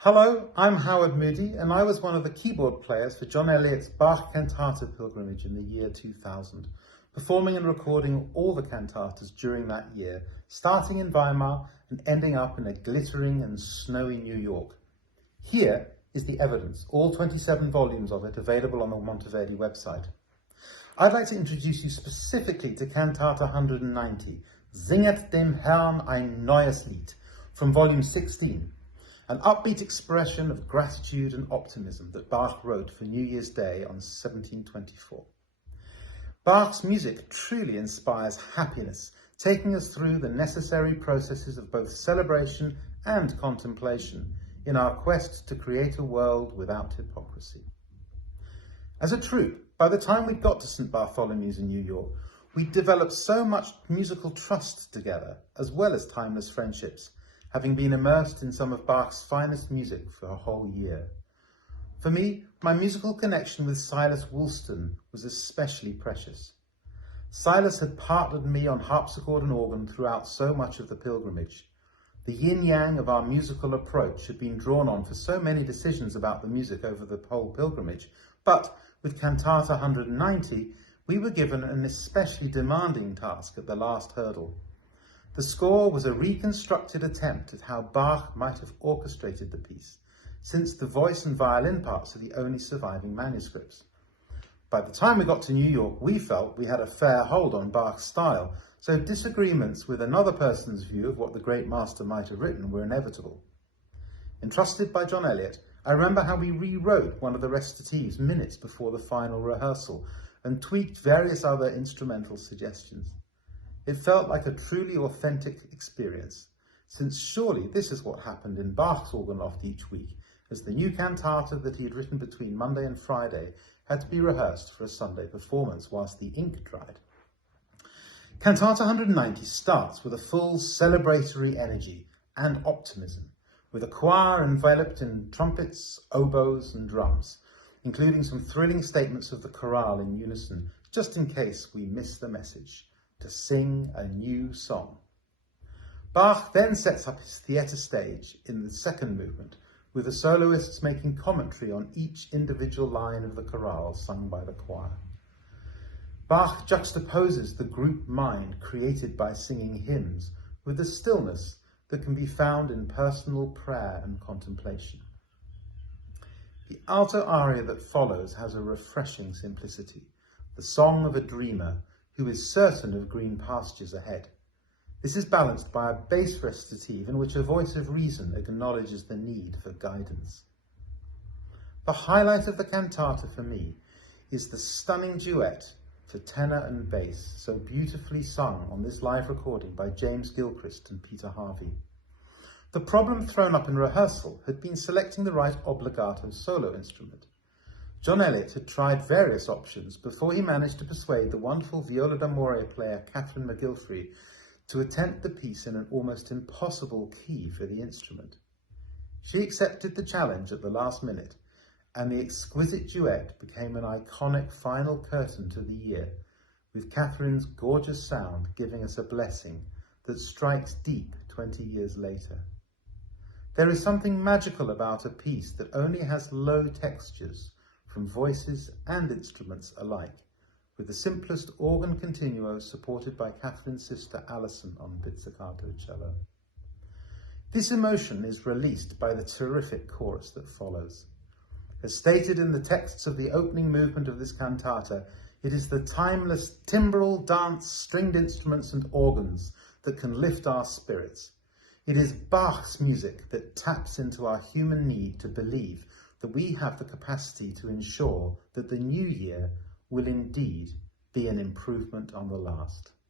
Hello, I'm Howard Moody, and I was one of the keyboard players for John Eliot's Bach Cantata pilgrimage in the year 2000, performing and recording all the cantatas during that year, starting in Weimar and ending up in a glittering and snowy New York. Here is the evidence, all 27 volumes of it available on the Monteverdi website. I'd like to introduce you specifically to Cantata 190, Singet dem Herrn ein neues Lied, from volume 16. An upbeat expression of gratitude and optimism that Bach wrote for New Year's Day on 1724. Bach's music truly inspires happiness, taking us through the necessary processes of both celebration and contemplation in our quest to create a world without hypocrisy. As a troupe, by the time we got to St. Bartholomew's in New York, we developed so much musical trust together, as well as timeless friendships, having been immersed in some of Bach's finest music for a whole year. For me, my musical connection with Silas Woolston was especially precious. Silas had partnered me on harpsichord and organ throughout so much of the pilgrimage. The yin-yang of our musical approach had been drawn on for so many decisions about the music over the whole pilgrimage, but with Cantata 190, we were given an especially demanding task at the last hurdle. The score was a reconstructed attempt at how Bach might have orchestrated the piece, since the voice and violin parts are the only surviving manuscripts. By the time we got to New York, we felt we had a fair hold on Bach's style, so disagreements with another person's view of what the great master might have written were inevitable. Entrusted by John Eliot, I remember how we rewrote one of the recitatives minutes before the final rehearsal and tweaked various other instrumental suggestions. It felt like a truly authentic experience, since surely this is what happened in Bach's organ loft each week, as the new cantata that he had written between Monday and Friday had to be rehearsed for a Sunday performance whilst the ink dried. Cantata 190 starts with a full celebratory energy and optimism, with a choir enveloped in trumpets, oboes and drums, including some thrilling statements of the chorale in unison, just in case we miss the message. To sing a new song. Bach then sets up his theatre stage in the second movement, with the soloists making commentary on each individual line of the chorale sung by the choir. Bach juxtaposes the group mind created by singing hymns with the stillness that can be found in personal prayer and contemplation. The alto aria that follows has a refreshing simplicity, the song of a dreamer who is certain of green pastures ahead. This is balanced by a bass recitative in which a voice of reason acknowledges the need for guidance. The highlight of the cantata for me is the stunning duet for tenor and bass, so beautifully sung on this live recording by James Gilchrist and Peter Harvey. The problem thrown up in rehearsal had been selecting the right obbligato solo instrument. John Eliot had tried various options before he managed to persuade the wonderful viola d'amore player Catherine McGilfrey to attempt the piece in an almost impossible key for the instrument. She accepted the challenge at the last minute, and the exquisite duet became an iconic final curtain to the year, with Catherine's gorgeous sound giving us a blessing that strikes deep 20 years later. There is something magical about a piece that only has low textures, from voices and instruments alike, with the simplest organ continuo supported by Catherine's sister Alison on pizzicato cello. This emotion is released by the terrific chorus that follows. As stated in the texts of the opening movement of this cantata, it is the timeless timbral, dance, stringed instruments and organs that can lift our spirits. It is Bach's music that taps into our human need to believe that we have the capacity to ensure that the new year will indeed be an improvement on the last.